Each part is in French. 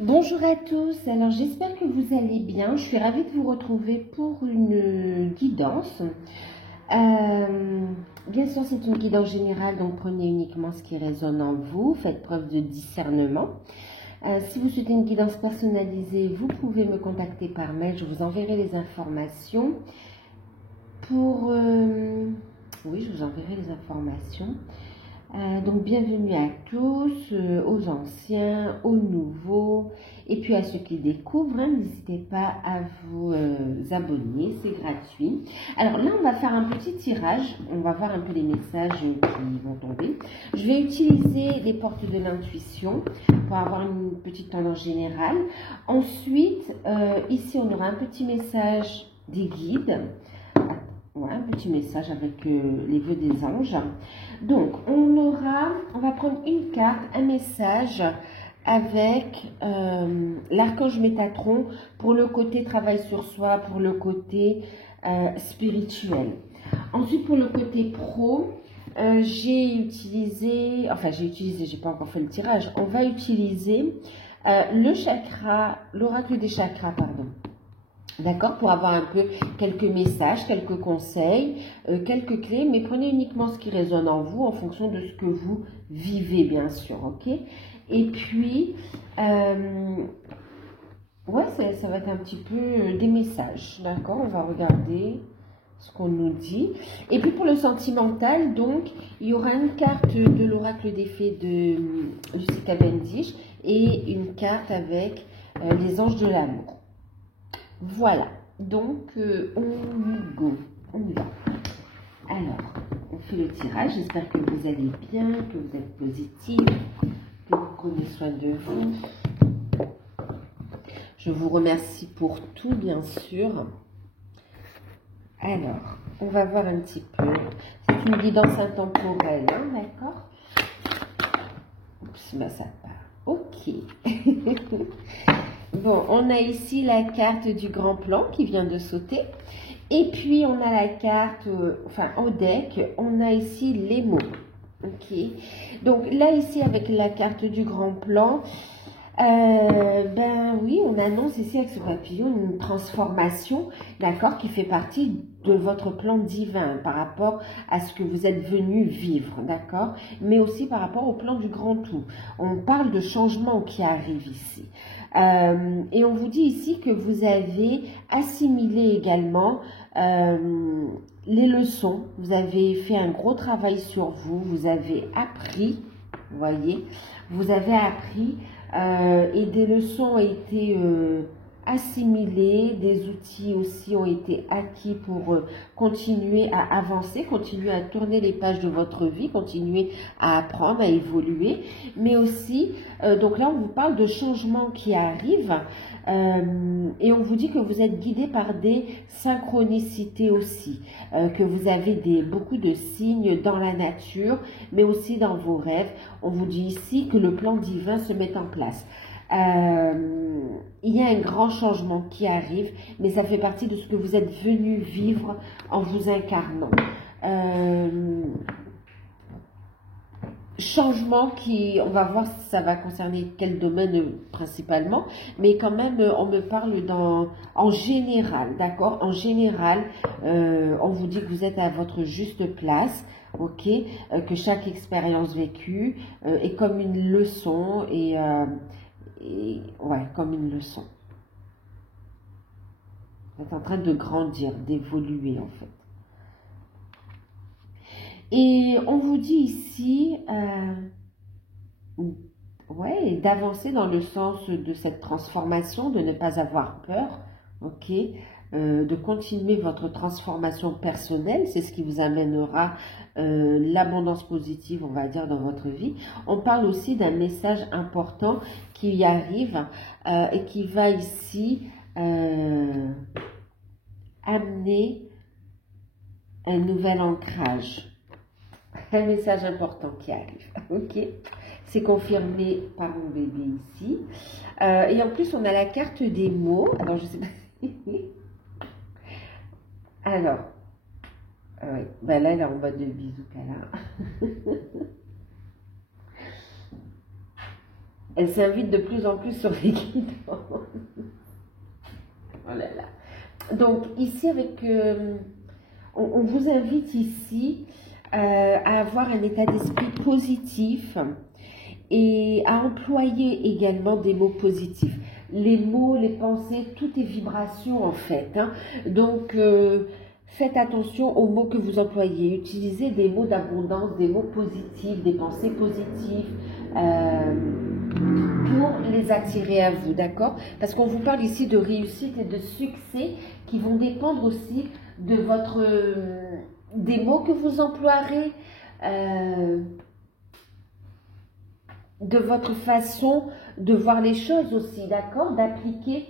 Bonjour à tous, alors j'espère que vous allez bien. Je suis ravie de vous retrouver pour une guidance. Bien sûr, c'est une guidance générale, donc prenez uniquement ce qui résonne en vous, faites preuve de discernement. Si vous souhaitez une guidance personnalisée, vous pouvez me contacter par mail, je vous enverrai les informations. Oui, je vous enverrai les informations. Donc bienvenue à tous, aux anciens, aux nouveaux, et puis à ceux qui découvrent, n'hésitez pas à vous abonner, c'est gratuit. Alors là, on va faire un petit tirage, on va voir un peu les messages qui vont tomber. Je vais utiliser les portes de l'intuition pour avoir une petite tendance générale. Ensuite, ici, on aura un petit message des guides. Ouais, un petit message avec les vœux des anges. Donc, on va prendre une carte, un message avec l'archange Métatron pour le côté travail sur soi, pour le côté spirituel. Ensuite, pour le côté pro, j'ai pas encore fait le tirage. On va utiliser l'oracle des chakras, pardon. D'accord, pour avoir un peu quelques messages, quelques conseils, quelques clés, mais prenez uniquement ce qui résonne en vous en fonction de ce que vous vivez, bien sûr, ok? Et puis, ouais, ça va être un petit peu des messages, d'accord? On va regarder ce qu'on nous dit. Et puis pour le sentimental, donc, il y aura une carte de l'oracle des fées de Lucie Cavendish et une carte avec les anges de l'amour. Voilà, donc on y va. Alors, on fait le tirage, j'espère que vous allez bien, que vous êtes positif, que vous prenez soin de vous. Je vous remercie pour tout, bien sûr. Alors, on va voir un petit peu. C'est une guidance intemporelle, d'accord? Oups, ça part. Ok. Bon, on a ici la carte du grand plan qui vient de sauter. Et puis, on a la carte, au deck, on a ici les mots. Ok. Donc, là, ici, avec la carte du grand plan, oui, on annonce ici avec ce papillon une transformation, d'accord, qui fait partie de votre plan divin par rapport à ce que vous êtes venu vivre, d'accord, mais aussi par rapport au plan du grand tout. On parle de changement qui arrive ici. Et on vous dit ici que vous avez assimilé également les leçons, vous avez fait un gros travail sur vous, vous avez appris, vous voyez, vous avez appris et des leçons ont été assimilées, des outils aussi ont été acquis pour continuer à avancer, continuer à tourner les pages de votre vie, continuer à apprendre, à évoluer, mais aussi, donc là on vous parle de changements qui arrivent et on vous dit que vous êtes guidé par des synchronicités aussi, que vous avez beaucoup de signes dans la nature, mais aussi dans vos rêves. On vous dit ici que le plan divin se met en place. Il y a un grand changement qui arrive, mais ça fait partie de ce que vous êtes venu vivre en vous incarnant. Changement qui, on va voir si ça va concerner quel domaine principalement, mais quand même on me parle en général, d'accord? En général, on vous dit que vous êtes à votre juste place, ok? Que chaque expérience vécue est comme une leçon ouais, comme une leçon. Vous êtes en train de grandir, d'évoluer en fait. Et on vous dit ici, ouais, d'avancer dans le sens de cette transformation, de ne pas avoir peur, ok, de continuer votre transformation personnelle, c'est ce qui vous amènera l'abondance positive, on va dire, dans votre vie. On parle aussi d'un message important qui y arrive et qui va ici amener un nouvel ancrage. Un message important qui arrive, ok? C'est confirmé par mon bébé ici. Et en plus, on a la carte des mots. Alors, je sais pas si... Alors, oui, ben là, elle est en mode de bisous, là. Elle s'invite de plus en plus sur les guidances. Oh là là. Donc ici, on vous invite ici à avoir un état d'esprit positif et à employer également des mots positifs. Les mots, les pensées, tout est vibration en fait. Hein. Donc, faites attention aux mots que vous employez. Utilisez des mots d'abondance, des mots positifs, des pensées positives pour les attirer à vous, d'accord? Parce qu'on vous parle ici de réussite et de succès qui vont dépendre aussi de des mots que vous emploierez, de votre façon de voir les choses aussi, d'accord? D'appliquer.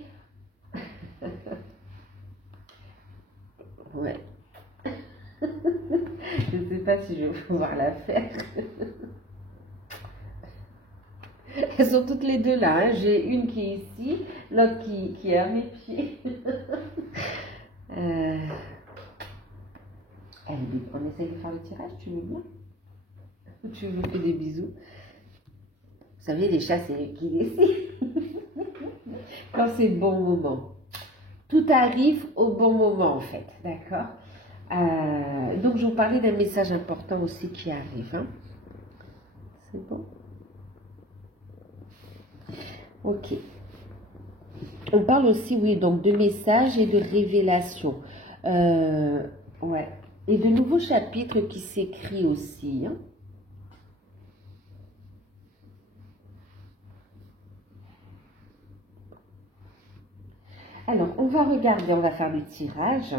Ouais. Je ne sais pas si je vais pouvoir la faire. Elles sont toutes les deux là. Hein. J'ai une qui est ici, l'autre qui est à mes pieds. Allez, on essaye de faire le tirage, tu veux bien? Ou tu veux faire des bisous? Vous savez, les chats, c'est eux qui décident. Quand c'est le bon moment. Tout arrive au bon moment, en fait. D'accord? Donc, je vous parlais d'un message important aussi qui arrive. Hein. C'est bon? Ok. On parle aussi, oui, donc de messages et de révélations. Ouais. Et de nouveaux chapitres qui s'écrivent aussi. Hein. Alors, on va regarder, on va faire le tirage.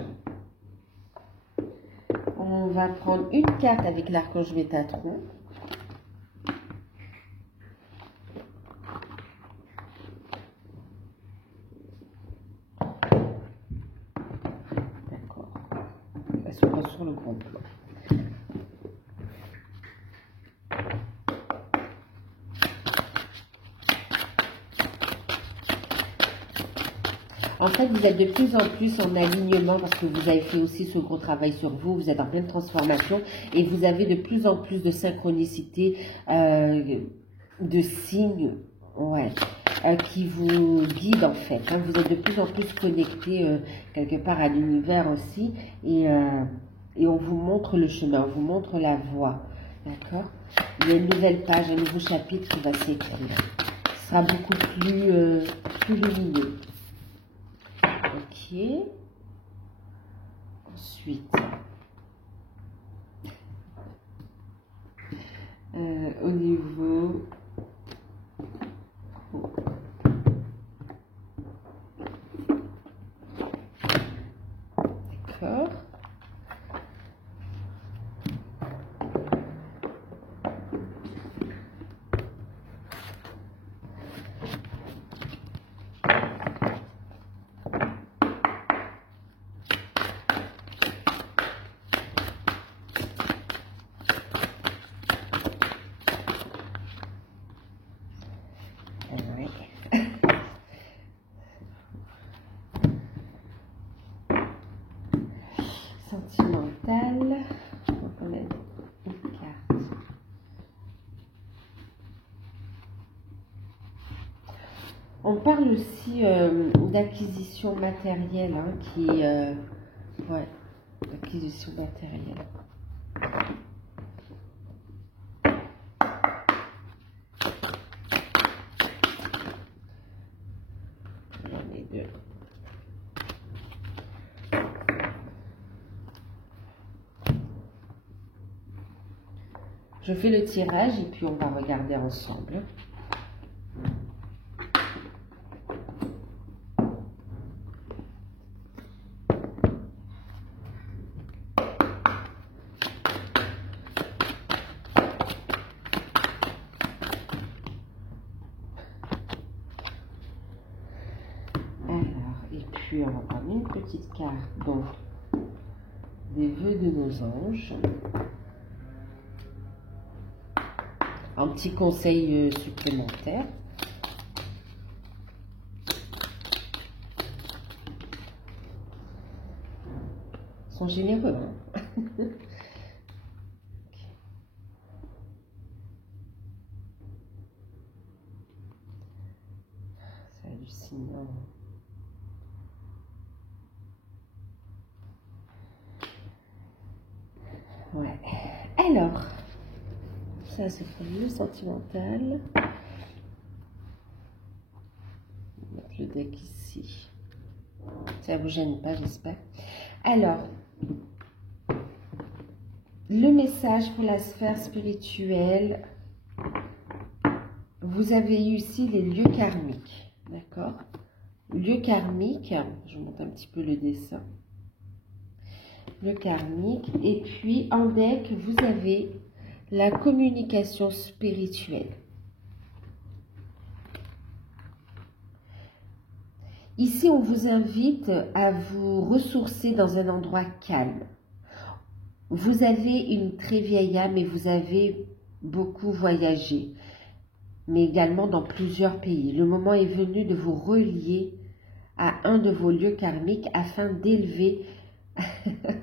On va prendre une carte avec l'archange Métatron. D'accord. Elle se pose sur le grand plan. En fait, vous êtes de plus en plus en alignement parce que vous avez fait aussi ce gros travail sur vous. Vous êtes en pleine transformation et vous avez de plus en plus de synchronicité, de signes, ouais, qui vous guident en fait. Hein. Vous êtes de plus en plus connecté quelque part à l'univers aussi et on vous montre le chemin, on vous montre la voie. D'accord? Il y a une nouvelle page, un nouveau chapitre qui va s'écrire. Ce sera beaucoup plus lumineux. Ok. Ensuite, au niveau... D'accord. Sentimental. On a une carte. On parle aussi d'acquisition matérielle, hein, ouais, acquisition matérielle. J'en ai deux. Je fais le tirage et puis on va regarder ensemble. Puis on va prendre une petite carte, donc des vœux de nos anges. Un petit conseil supplémentaire. Ils sont généreux. Hein. sinon... Ouais. Alors, ça c'est pour le sentimental. On va mettre le deck ici. Ça vous gêne pas, j'espère. Alors, le message pour la sphère spirituelle. Vous avez eu ici les lieux karmiques. D'accord? Lieux karmiques. Je monte un petit peu le dessin. Le karmique, et puis en deck vous avez la communication spirituelle. Ici on vous invite à vous ressourcer dans un endroit calme. Vous avez une très vieille âme et vous avez beaucoup voyagé, mais également dans plusieurs pays. Le moment est venu de vous relier à un de vos lieux karmiques afin d'élever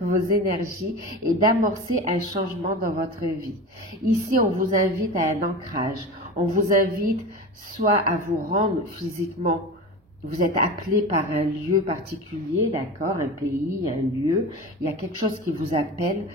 vos énergies et d'amorcer un changement dans votre vie. Ici, on vous invite à un ancrage. On vous invite soit à vous rendre physiquement. Vous êtes appelé par un lieu particulier, d'accord, un pays, un lieu. Il y a quelque chose qui vous appelle.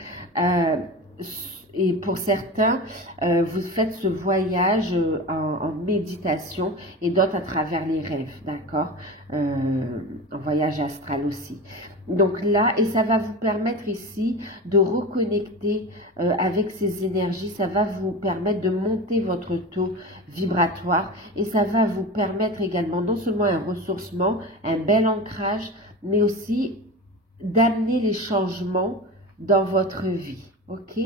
Et pour certains, vous faites ce voyage en méditation et d'autres à travers les rêves, d'accord, en voyage astral aussi. Donc là, et ça va vous permettre ici de reconnecter avec ces énergies, ça va vous permettre de monter votre taux vibratoire et ça va vous permettre également non seulement un ressourcement, un bel ancrage, mais aussi d'amener les changements dans votre vie, ok?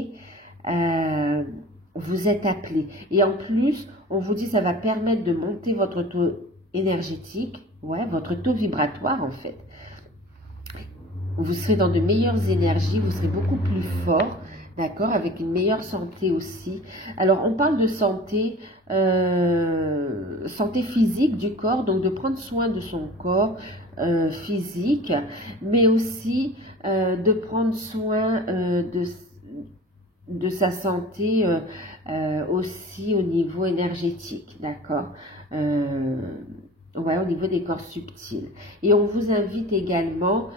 Vous êtes appelé. Et en plus, on vous dit ça va permettre de monter votre taux énergétique, ouais, votre taux vibratoire en fait. Vous serez dans de meilleures énergies, vous serez beaucoup plus fort, d'accord, avec une meilleure santé aussi. Alors, on parle de santé, santé physique du corps, donc de prendre soin de son corps physique, mais aussi de prendre soin de sa santé aussi au niveau énergétique, d'accord, ouais, au niveau des corps subtils. Et on vous invite également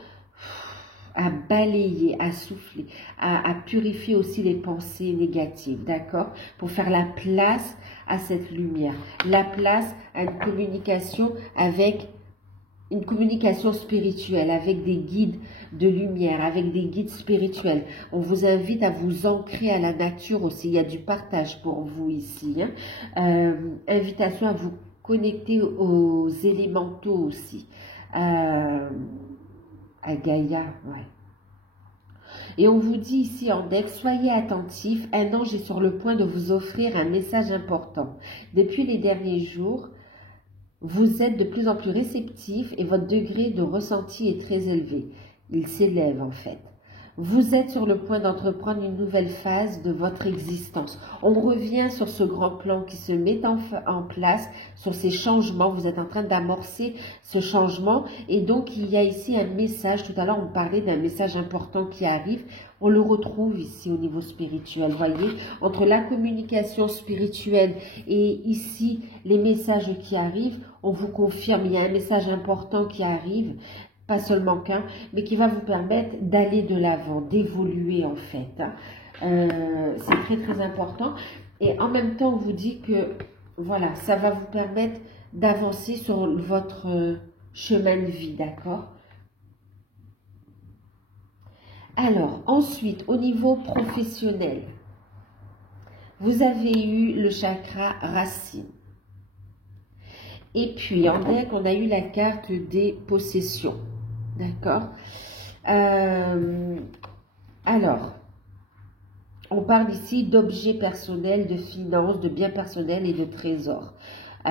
à balayer, à souffler, à purifier aussi les pensées négatives, d'accord, pour faire la place à cette lumière, la place à une communication avec une communication spirituelle, avec des guides de lumière, avec des guides spirituels. On vous invite à vous ancrer à la nature aussi. Il y a du partage pour vous ici. Hein. Invitation à vous connecter aux élémentaux aussi. À Gaïa, ouais. Et on vous dit ici en deck, soyez attentifs, un ange est sur le point de vous offrir un message important. Depuis les derniers jours, vous êtes de plus en plus réceptif et votre degré de ressenti est très élevé. Il s'élève en fait. Vous êtes sur le point d'entreprendre une nouvelle phase de votre existence. On revient sur ce grand plan qui se met en place, sur ces changements. Vous êtes en train d'amorcer ce changement. Et donc, il y a ici un message. Tout à l'heure, on parlait d'un message important qui arrive. On le retrouve ici au niveau spirituel. Vous voyez, entre la communication spirituelle et ici, les messages qui arrivent, on vous confirme, il y a un message important qui arrive. Pas seulement qu'un, mais qui va vous permettre d'aller de l'avant, d'évoluer en fait. C'est très très important. Et en même temps, on vous dit que voilà, ça va vous permettre d'avancer sur votre chemin de vie, d'accord? Alors, ensuite, au niveau professionnel, vous avez eu le chakra racine. Et puis, en deck, on a eu la carte des possessions. D'accord. Alors, on parle ici d'objets personnels, de finances, de biens personnels et de trésors. On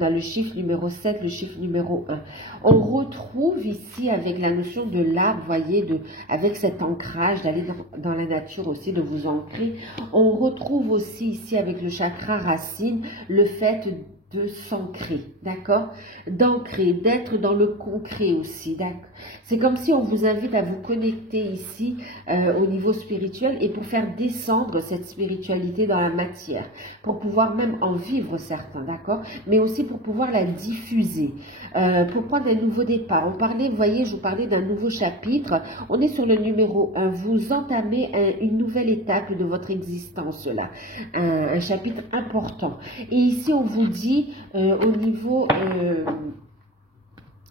a le chiffre numéro 7, le chiffre numéro 1. On retrouve ici avec la notion de l'arbre, voyez, avec cet ancrage, d'aller dans la nature aussi, de vous ancrer. On retrouve aussi ici avec le chakra racine, le fait de s'ancrer, d'accord? D'ancrer, d'être dans le concret aussi, d'accord? C'est comme si on vous invite à vous connecter ici au niveau spirituel et pour faire descendre cette spiritualité dans la matière, pour pouvoir même en vivre certains, d'accord? Mais aussi pour pouvoir la diffuser, pour prendre un nouveau départ. On parlait, vous voyez, je vous parlais d'un nouveau chapitre. On est sur le numéro 1. Vous entamez une nouvelle étape de votre existence là, un chapitre important. Et ici, on vous dit au niveau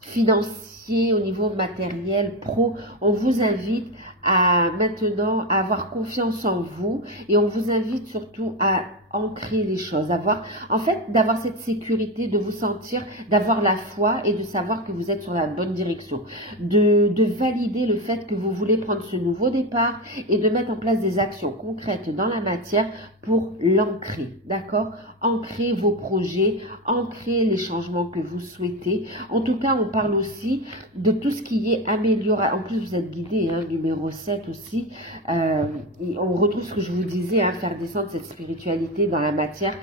financier, au niveau matériel, pro, on vous invite à maintenant à avoir confiance en vous et on vous invite surtout à ancrer les choses, d'avoir cette sécurité, de vous sentir, d'avoir la foi et de savoir que vous êtes sur la bonne direction, de valider le fait que vous voulez prendre ce nouveau départ et de mettre en place des actions concrètes dans la matière pour l'ancrer, d'accord? Ancrer vos projets, ancrer les changements que vous souhaitez. En tout cas, on parle aussi de tout ce qui est amélioré. En plus, vous êtes guidé, hein, numéro 7 aussi. Et on retrouve ce que je vous disais, hein, faire descendre cette spiritualité dans la matière,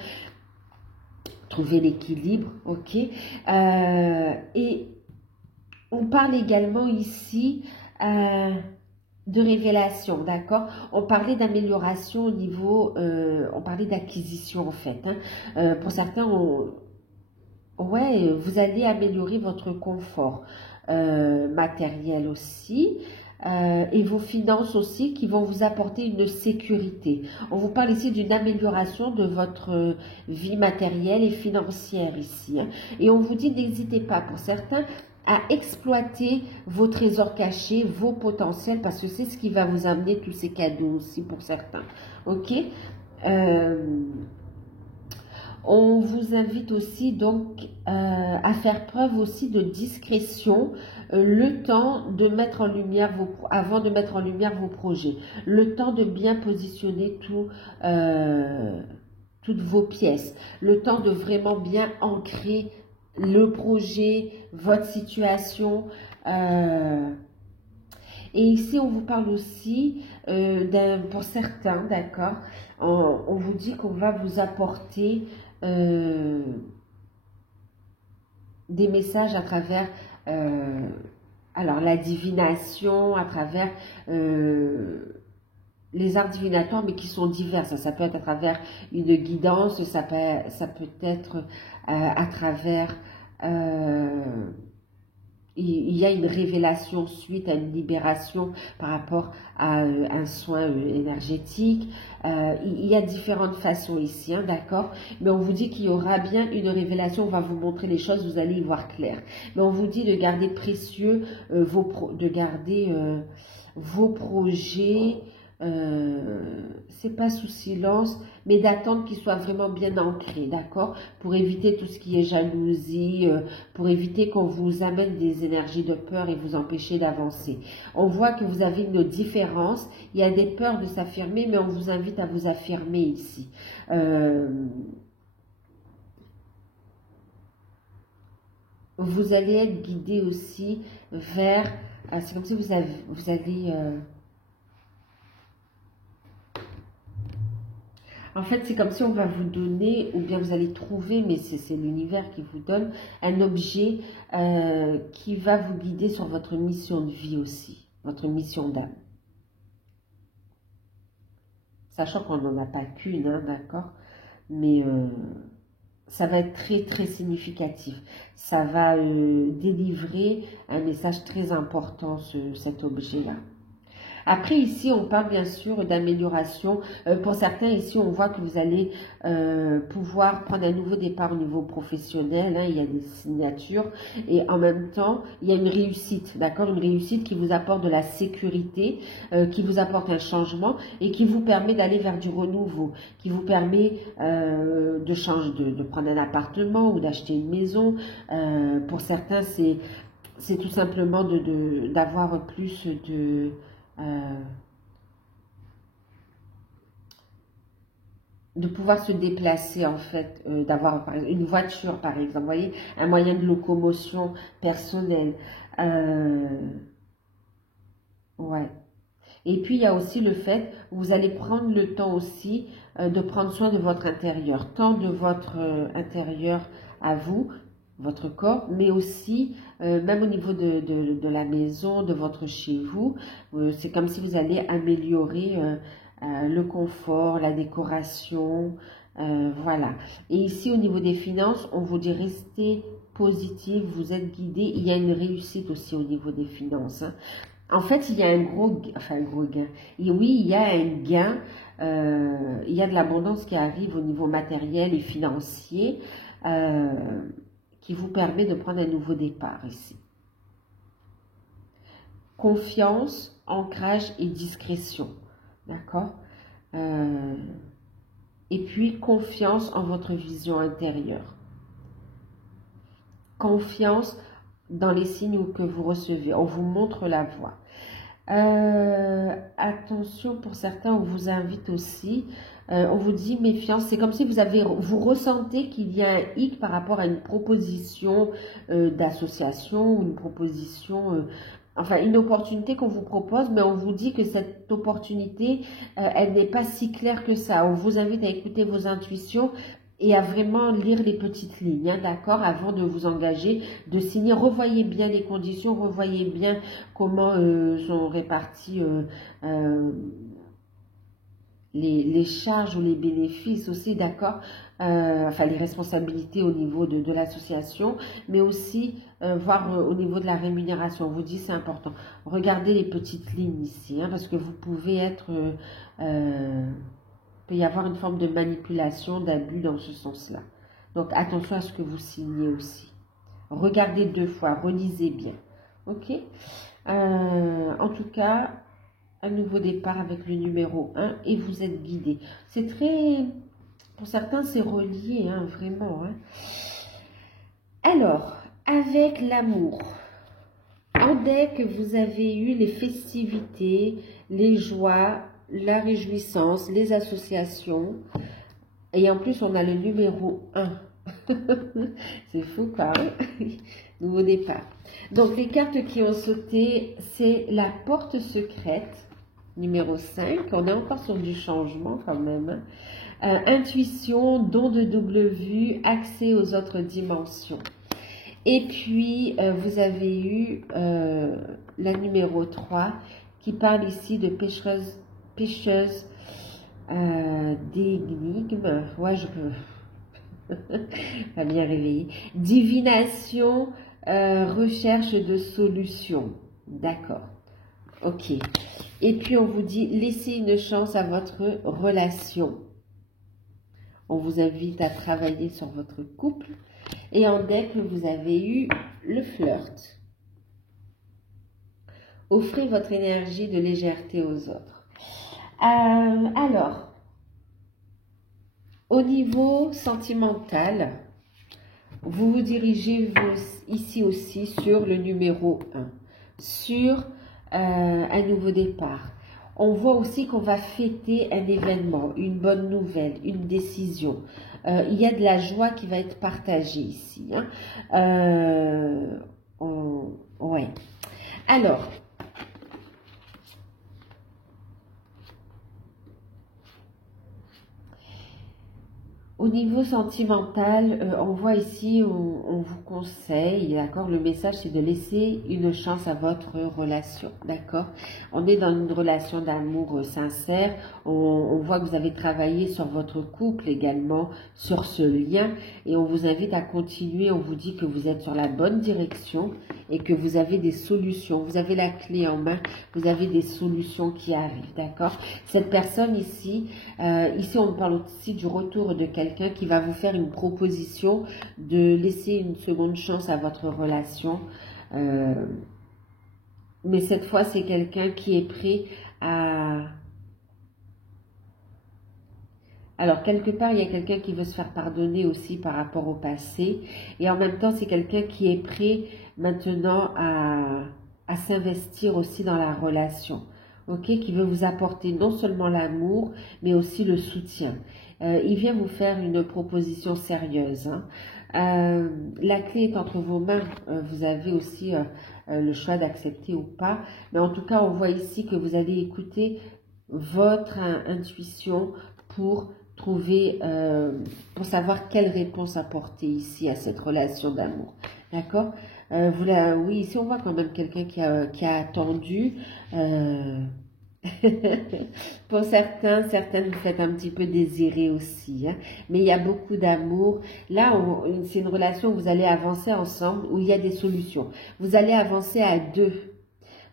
trouver l'équilibre, ok. Et on parle également ici de révélation, d'accord? On parlait d'amélioration au niveau, on parlait d'acquisition en fait. Hein. Pour certains, ouais, vous allez améliorer votre confort matériel aussi. Et vos finances aussi qui vont vous apporter une sécurité. On vous parle ici d'une amélioration de votre vie matérielle et financière ici. Hein. Et on vous dit n'hésitez pas pour certains à exploiter vos trésors cachés, vos potentiels parce que c'est ce qui va vous amener tous ces cadeaux aussi pour certains. Ok? On vous invite aussi donc à faire preuve aussi de discrétion le temps de mettre en lumière avant de mettre en lumière vos projets, le temps de bien positionner toutes vos pièces, le temps de vraiment bien ancrer le projet, votre situation. Et ici, on vous parle aussi, pour certains, d'accord, on vous dit qu'on va vous apporter des messages à travers alors la divination, à travers les arts divinatoires, mais qui sont divers. Ça peut être à travers une guidance, ça peut être à travers... il y a une révélation suite à une libération par rapport à un soin énergétique. Il y a différentes façons ici, hein, d'accord? Mais on vous dit qu'il y aura bien une révélation, on va vous montrer les choses, vous allez y voir clair. Mais on vous dit de garder précieux vos projets, c'est pas sous silence, mais d'attendre qu'ils soient vraiment bien ancrés, d'accord? Pour éviter tout ce qui est jalousie, pour éviter qu'on vous amène des énergies de peur et vous empêcher d'avancer. On voit que vous avez une différence, il y a des peurs de s'affirmer, mais on vous invite à vous affirmer ici. Vous allez être guidé aussi vers... c'est comme si vous allez... En fait, c'est comme si on va vous donner, ou bien vous allez trouver, mais c'est l'univers qui vous donne, un objet qui va vous guider sur votre mission de vie aussi, votre mission d'âme. Sachant qu'on n'en a pas qu'une, hein, d'accord? Mais ça va être très, très significatif. Ça va délivrer un message très important, cet objet-là. Après, ici, on parle bien sûr d'amélioration. Pour certains, ici, on voit que vous allez pouvoir prendre un nouveau départ au niveau professionnel. Hein, il y a des signatures. Et en même temps, il y a une réussite, d'accord? Une réussite qui vous apporte de la sécurité, qui vous apporte un changement et qui vous permet d'aller vers du renouveau, qui vous permet de prendre un appartement ou d'acheter une maison. Pour certains, c'est tout simplement d'avoir plus de pouvoir se déplacer en fait, d'avoir une voiture par exemple, vous voyez, un moyen de locomotion personnel. Ouais. Et puis, il y a aussi le fait, vous allez prendre le temps aussi de prendre soin de votre intérieur, tant de votre intérieur à vous, votre corps, mais aussi même au niveau de la maison, de votre chez vous. C'est comme si vous allez améliorer le confort, la décoration, voilà. Et ici, au niveau des finances, on vous dit restez positif, vous êtes guidé. Il y a une réussite aussi au niveau des finances, hein. En fait, il y a un gros gain. Et oui, il y a un gain, il y a de l'abondance qui arrive au niveau matériel et financier qui vous permet de prendre un nouveau départ ici. Confiance, ancrage et discrétion. D'accord? Et puis, confiance en votre vision intérieure. Confiance dans les signes que vous recevez. On vous montre la voie. Attention, pour certains, on vous invite aussi, on vous dit méfiance, c'est comme si vous ressentez qu'il y a un hic par rapport à une proposition d'association ou une proposition, enfin une opportunité qu'on vous propose, mais on vous dit que cette opportunité, elle n'est pas si claire que ça. On vous invite à écouter vos intuitions et à vraiment lire les petites lignes, hein, d'accord, avant de vous engager, de signer. Revoyez bien les conditions, revoyez bien comment sont répartis les charges ou les bénéfices aussi, d'accord, enfin les responsabilités au niveau de l'association, mais aussi voir au niveau de la rémunération. On vous dit c'est important. Regardez les petites lignes ici, hein, parce que vous pouvez être... peut y avoir une forme de manipulation, d'abus dans ce sens-là. Donc, attention à ce que vous signez aussi. Regardez 2 fois, relisez bien. Ok? En tout cas, un nouveau départ avec le numéro 1 et vous êtes guidé. C'est très... Pour certains, c'est relié, hein, vraiment. Hein. Alors, avec l'amour, en deck, vous avez eu les festivités, les joies, la réjouissance, les associations. Et en plus, on a le numéro 1. C'est fou, quoi. Oui. Nouveau départ. Donc, les cartes qui ont sauté, c'est la porte secrète, numéro 5. On est encore sur du changement, quand même. Intuition, don de double vue, accès aux autres dimensions. Et puis, vous avez eu la numéro 3, qui parle ici de pêcheuse d'énigmes, ouais, je peux pas bien réveiller, divination, recherche de solutions, d'accord, ok, et puis on vous dit laissez une chance à votre relation, on vous invite à travailler sur votre couple, et en deck vous avez eu le flirt, offrez votre énergie de légèreté aux autres. Alors, au niveau sentimental, vous vous dirigez ici aussi sur le numéro 1, sur un nouveau départ. On voit aussi qu'on va fêter un événement, une bonne nouvelle, une décision. Il y a de la joie qui va être partagée ici. Hein. Ouais. Alors, au niveau sentimental, on voit ici, on vous conseille, d'accord, le message c'est de laisser une chance à votre relation, d'accord. On est dans une relation d'amour sincère, on voit que vous avez travaillé sur votre couple également, sur ce lien, et on vous invite à continuer, on vous dit que vous êtes sur la bonne direction et que vous avez des solutions, vous avez la clé en main, vous avez des solutions qui arrivent, d'accord. Cette personne ici, ici on parle aussi du retour de quelqu'un qui va vous faire une proposition de laisser une seconde chance à votre relation. Mais cette fois, c'est quelqu'un qui est prêt à... Alors, quelque part, il y a quelqu'un qui veut se faire pardonner aussi par rapport au passé. Et en même temps, c'est quelqu'un qui est prêt maintenant à s'investir aussi dans la relation. Ok, qui veut vous apporter non seulement l'amour, mais aussi le soutien. il vient vous faire une proposition sérieuse. Hein. La clé est entre vos mains. Vous avez aussi le choix d'accepter ou pas. Mais en tout cas, on voit ici que vous allez écouter votre intuition pour trouver, pour savoir quelle réponse apporter ici à cette relation d'amour. D'accord? Oui, ici on voit quand même quelqu'un qui a attendu. Pour certains, certaines vous faites un petit peu désirer aussi, hein, mais il y a beaucoup d'amour. Là, c'est une relation où vous allez avancer ensemble, où il y a des solutions. Vous allez avancer à deux.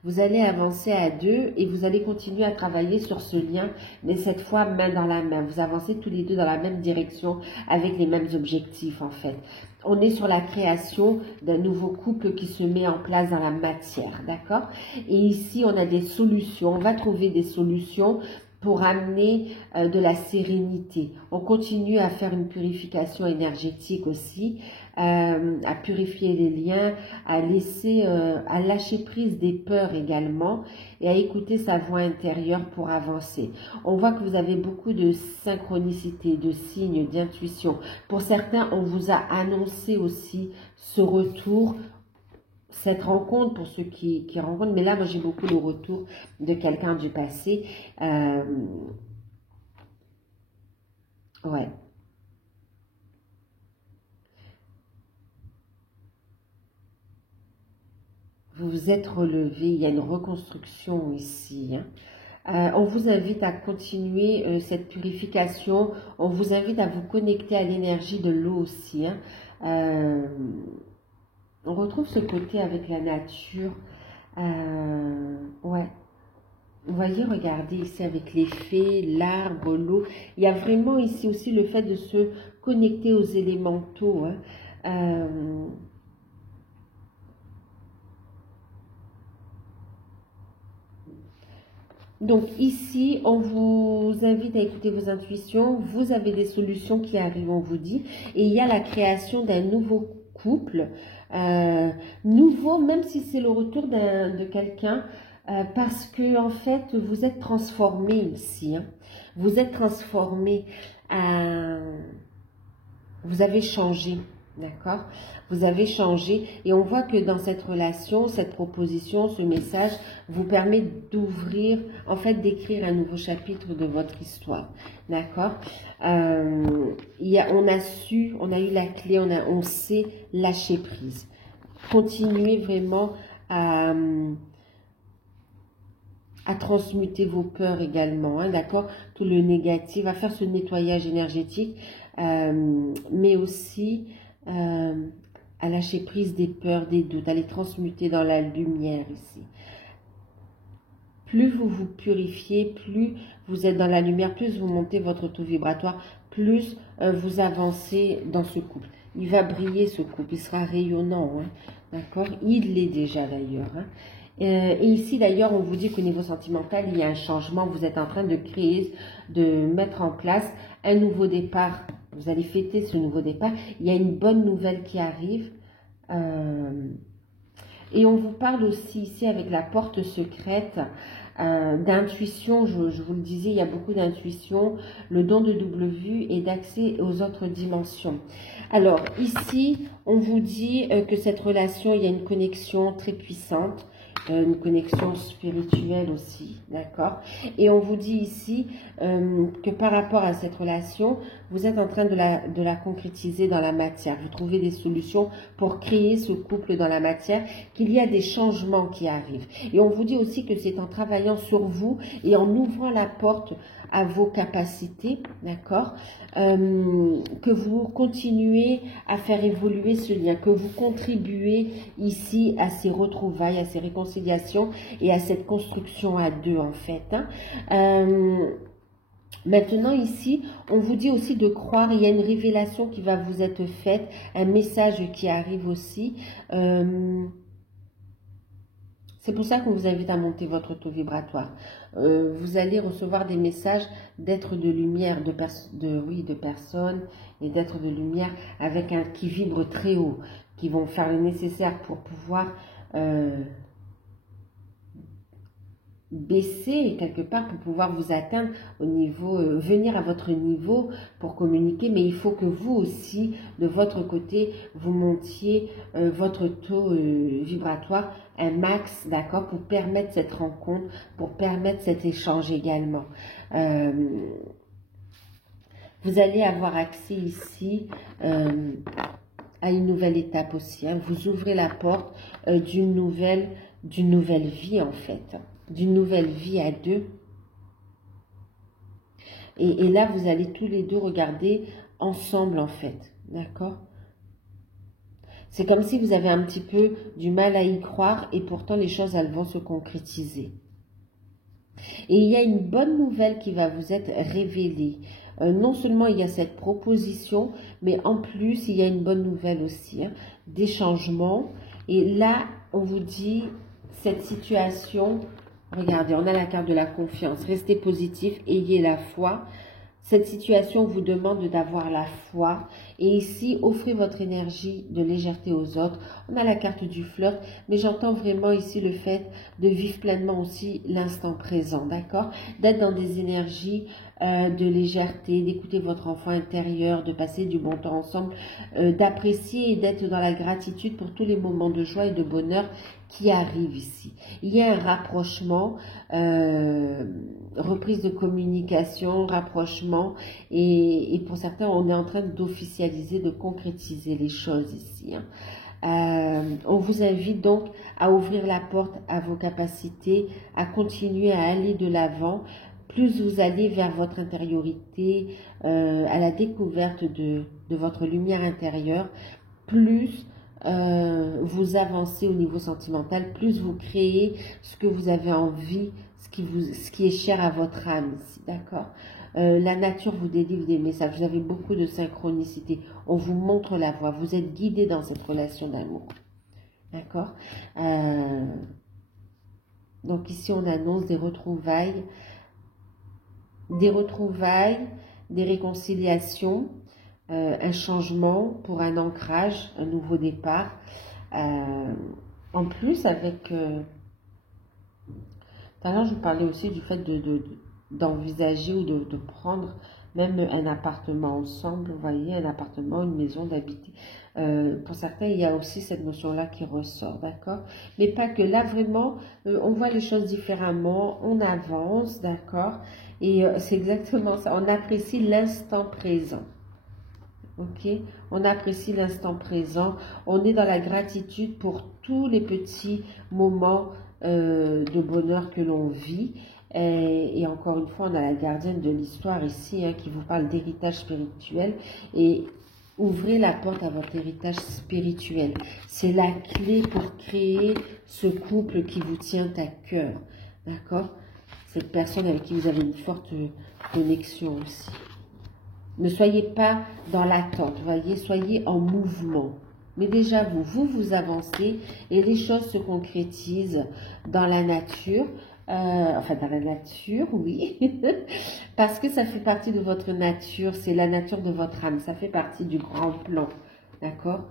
Vous allez avancer à deux et vous allez continuer à travailler sur ce lien, mais cette fois main dans la main. Vous avancez tous les deux dans la même direction avec les mêmes objectifs en fait. On est sur la création d'un nouveau couple qui se met en place dans la matière, d'accord? Et ici, on a des solutions. On va trouver des solutions pour amener de la sérénité. On continue à faire une purification énergétique aussi, à purifier les liens, à laisser, à lâcher prise des peurs également et à écouter sa voix intérieure pour avancer. On voit que vous avez beaucoup de synchronicité, de signes, d'intuition. Pour certains, on vous a annoncé aussi ce retour, cette rencontre pour ceux qui rencontrent, mais là, moi, j'ai beaucoup le retour de quelqu'un du passé. Ouais. Vous vous êtes relevé, il y a une reconstruction ici. Hein. On vous invite à continuer cette purification. On vous invite à vous connecter à l'énergie de l'eau aussi. Hein. On retrouve ce côté avec la nature. Ouais. Vous voyez, regardez ici avec les fées, l'arbre, l'eau. Il y a vraiment ici aussi le fait de se connecter aux élémentaux. Hein. Donc ici, on vous invite à écouter vos intuitions. Vous avez des solutions qui arrivent, on vous dit. Et il y a la création d'un nouveau couple. Nouveau, même si c'est le retour de quelqu'un. Parce que en fait, vous êtes transformé ici. Hein. Vous êtes transformé. Vous avez changé. D'accord? Vous avez changé et on voit que dans cette relation, cette proposition, ce message vous permet d'ouvrir, en fait d'écrire un nouveau chapitre de votre histoire. D'accord? On a eu la clé, on sait lâcher prise. Continuez vraiment à transmuter vos peurs également, hein, d'accord? Tout le négatif, à faire ce nettoyage énergétique, mais aussi à lâcher prise des peurs, des doutes, à les transmuter dans la lumière ici. Plus vous vous purifiez, plus vous êtes dans la lumière, plus vous montez votre taux vibratoire, plus vous avancez dans ce couple. Il va briller ce couple, il sera rayonnant, hein, d'accord? Il l'est déjà d'ailleurs. Hein. Et ici d'ailleurs, on vous dit qu'au niveau sentimental, il y a un changement. Vous êtes en train de créer, de mettre en place un nouveau départ. Vous allez fêter ce nouveau départ. Il y a une bonne nouvelle qui arrive. Et on vous parle aussi ici avec la porte secrète d'intuition. Je vous le disais, il y a beaucoup d'intuition, le don de double vue et d'accès aux autres dimensions. Alors ici, on vous dit que cette relation, il y a une connexion très puissante. Une connexion spirituelle aussi, d'accord? Et on vous dit ici que par rapport à cette relation, vous êtes en train de la concrétiser dans la matière. Vous trouvez des solutions pour créer ce couple dans la matière, qu'il y a des changements qui arrivent. Et on vous dit aussi que c'est en travaillant sur vous et en ouvrant la porte à vos capacités, d'accord, que vous continuez à faire évoluer ce lien, que vous contribuez ici à ces retrouvailles, à ces réconciliations et à cette construction à deux en fait. Hein. Maintenant ici, on vous dit aussi de croire, il y a une révélation qui va vous être faite, un message qui arrive aussi. C'est pour ça qu'on vous invite à monter votre taux vibratoire. Vous allez recevoir des messages d'êtres de lumière, de personnes et d'êtres de lumière avec qui vibrent très haut, qui vont faire le nécessaire pour pouvoir baisser quelque part pour pouvoir vous atteindre au niveau, venir à votre niveau pour communiquer, mais il faut que vous aussi, de votre côté, vous montiez votre taux vibratoire un max, d'accord, pour permettre cette rencontre, pour permettre cet échange également. Vous allez avoir accès ici à une nouvelle étape aussi. Hein. Vous ouvrez la porte d'une nouvelle vie en fait, d'une nouvelle vie à deux. Et là, vous allez tous les deux regarder ensemble en fait, d'accord? C'est comme si vous avez un petit peu du mal à y croire et pourtant les choses, elles vont se concrétiser. Et il y a une bonne nouvelle qui va vous être révélée. Non seulement il y a cette proposition, mais en plus il y a une bonne nouvelle aussi, hein, des changements. Et là, on vous dit, cette situation, regardez, on a la carte de la confiance, restez positif, ayez la foi. Cette situation vous demande d'avoir la foi. Et ici, offrez votre énergie de légèreté aux autres. On a la carte du flirt, mais j'entends vraiment ici le fait de vivre pleinement aussi l'instant présent, d'accord? D'être dans des énergies de légèreté, d'écouter votre enfant intérieur, de passer du bon temps ensemble, d'apprécier et d'être dans la gratitude pour tous les moments de joie et de bonheur qui arrivent ici. Il y a un rapprochement, reprise de communication, rapprochement, et pour certains, on est en train d'officialiser, de concrétiser les choses ici. Hein. On vous invite donc à ouvrir la porte à vos capacités, à continuer à aller de l'avant. Plus vous allez vers votre intériorité, à la découverte de votre lumière intérieure, plus vous avancez au niveau sentimental, plus vous créez ce que vous avez envie, ce qui est cher à votre âme ici, d'accord? La nature vous délivre des messages, vous avez beaucoup de synchronicité, on vous montre la voie, vous êtes guidé dans cette relation d'amour, d'accord? Donc ici on annonce des retrouvailles, des réconciliations, un changement pour un ancrage, un nouveau départ. En plus, avec... tout à l'heure, je vous parlais aussi du fait d'envisager ou de prendre même un appartement ensemble, vous voyez, un appartement, une maison d'habiter. Pour certains, il y a aussi cette notion-là qui ressort, d'accord? Mais pas que là, vraiment, on voit les choses différemment, on avance, d'accord? Et c'est exactement ça, on apprécie l'instant présent. Ok, on apprécie l'instant présent, on est dans la gratitude pour tous les petits moments de bonheur que l'on vit. Et encore une fois, on a la gardienne de l'histoire ici hein, qui vous parle d'héritage spirituel. Et ouvrez la porte à votre héritage spirituel. C'est la clé pour créer ce couple qui vous tient à cœur. D'accord? Cette personne avec qui vous avez une forte connexion aussi. Ne soyez pas dans l'attente, voyez, soyez en mouvement. Mais déjà, vous avancez et les choses se concrétisent dans la nature. Enfin, dans la nature, oui. Parce que ça fait partie de votre nature, c'est la nature de votre âme. Ça fait partie du grand plan, d'accord?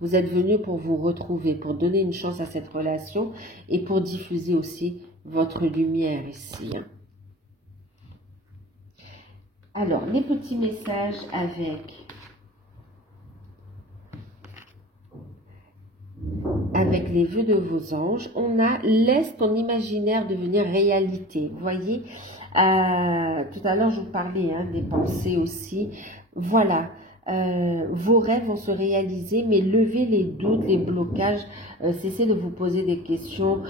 Vous êtes venu pour vous retrouver, pour donner une chance à cette relation et pour diffuser aussi votre lumière ici. Alors, les petits messages avec les vœux de vos anges. On a « Laisse ton imaginaire devenir réalité ». Vous voyez, tout à l'heure, je vous parlais hein, des pensées aussi. Voilà, vos rêves vont se réaliser, mais levez les doutes, les blocages. Cessez de vous poser des questions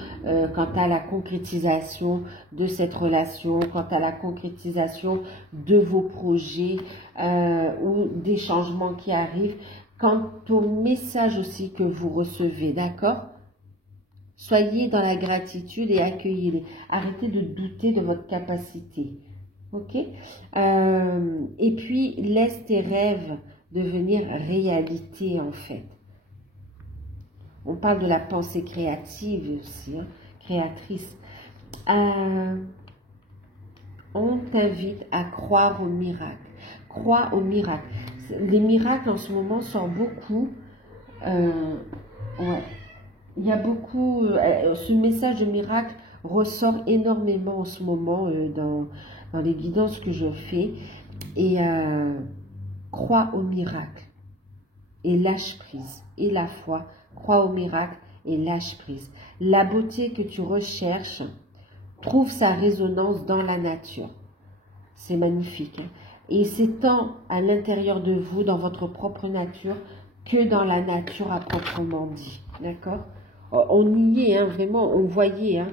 quant à la concrétisation de cette relation, quant à la concrétisation de vos projets ou des changements qui arrivent. Quant au message aussi que vous recevez, d'accord? Soyez dans la gratitude et accueillez-les. Arrêtez de douter de votre capacité. Ok? Et puis, laisse tes rêves devenir réalité, en fait. On parle de la pensée créative aussi, hein, créatrice. On t'invite à croire au miracle. Crois au miracle. Les miracles en ce moment sont beaucoup. Ouais. Il y a beaucoup. Ce message de miracle ressort énormément en ce moment dans les guidances que je fais. Et crois au miracle et lâche prise. Et la foi, crois au miracle et lâche prise. La beauté que tu recherches trouve sa résonance dans la nature. C'est magnifique. Hein? Et c'est tant à l'intérieur de vous, dans votre propre nature, que dans la nature à proprement dit. D'accord? On y est, hein, vraiment, on voyait. Hein,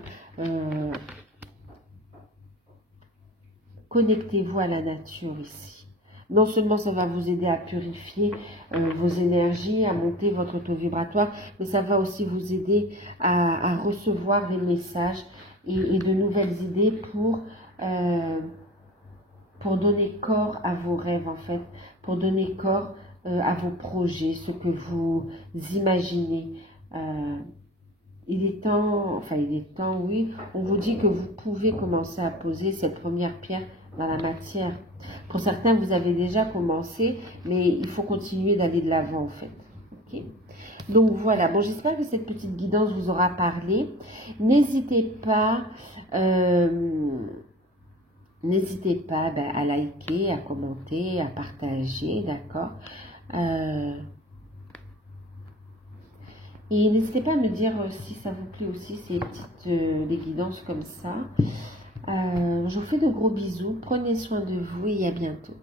connectez-vous à la nature ici. Non seulement ça va vous aider à purifier vos énergies, à monter votre taux vibratoire, mais ça va aussi vous aider à recevoir des messages et de nouvelles idées pour donner corps à vos rêves en fait, pour donner corps à vos projets, ce que vous imaginez. Il est temps, oui, on vous dit que vous pouvez commencer à poser cette première pierre dans la matière. Pour certains, vous avez déjà commencé, mais il faut continuer d'aller de l'avant en fait. Okay? Donc voilà, bon, j'espère que cette petite guidance vous aura parlé. N'hésitez pas... N'hésitez pas à liker, à commenter, à partager, d'accord? Et n'hésitez pas à me dire si ça vous plaît aussi, ces petites des guidances comme ça. Je vous fais de gros bisous, prenez soin de vous et à bientôt.